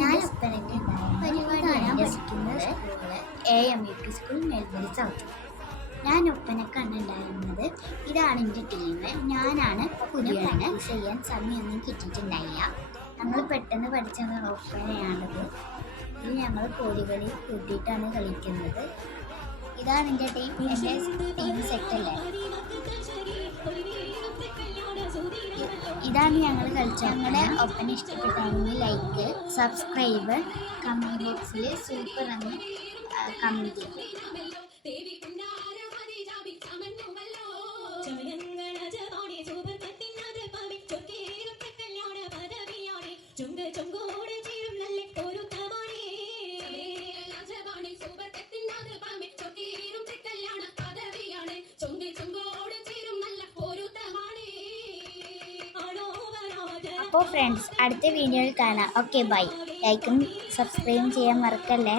ഞാൻ ഒപ്പനയ്ക്ക് പരിപാടിയാണ് പഠിക്കുന്നത് AMUP സ്കൂൾ മേൽമുറി സൗത്ത്. ഞാൻ ഒപ്പനക്കാണ് ഉണ്ടായിരുന്നത്. ഇതാണ് എൻ്റെ ടീം. ഞാനാണ് പുതിയ പ്രാക്ടീസ് ചെയ്യാൻ സമയമൊന്നും കിട്ടിയിട്ടുണ്ടായില്ല. നമ്മൾ പെട്ടെന്ന് പഠിച്ച ഒപ്പനയാണത്. ഇത് ഞങ്ങൾ കോടികളി കൂട്ടിയിട്ടാണ് കളിക്കുന്നത്. ഇതാണ് എൻ്റെ ടീം. എൻ്റെ ടീം സെറ്റല്ലേ. ഇതാണ് ഞങ്ങൾ കളിച്ചത്. ഞങ്ങളുടെ ഒപ്പന ഇഷ്ടപ്പെട്ടാണെങ്കിൽ ലൈക്ക്, സബ്സ്ക്രൈബ്, കമൻറ്റ് ബോക്സിൽ സൂപ്പർ എന്ന് കമൻറ്റ് ചെയ്യും. അപ്പോൾ ഫ്രണ്ട്സ്, അടുത്ത വീഡിയോയിൽ കാണാം. Okay bye. ലൈക്കും സബ്സ്ക്രൈബും ചെയ്യാൻ മറക്കല്ലേ.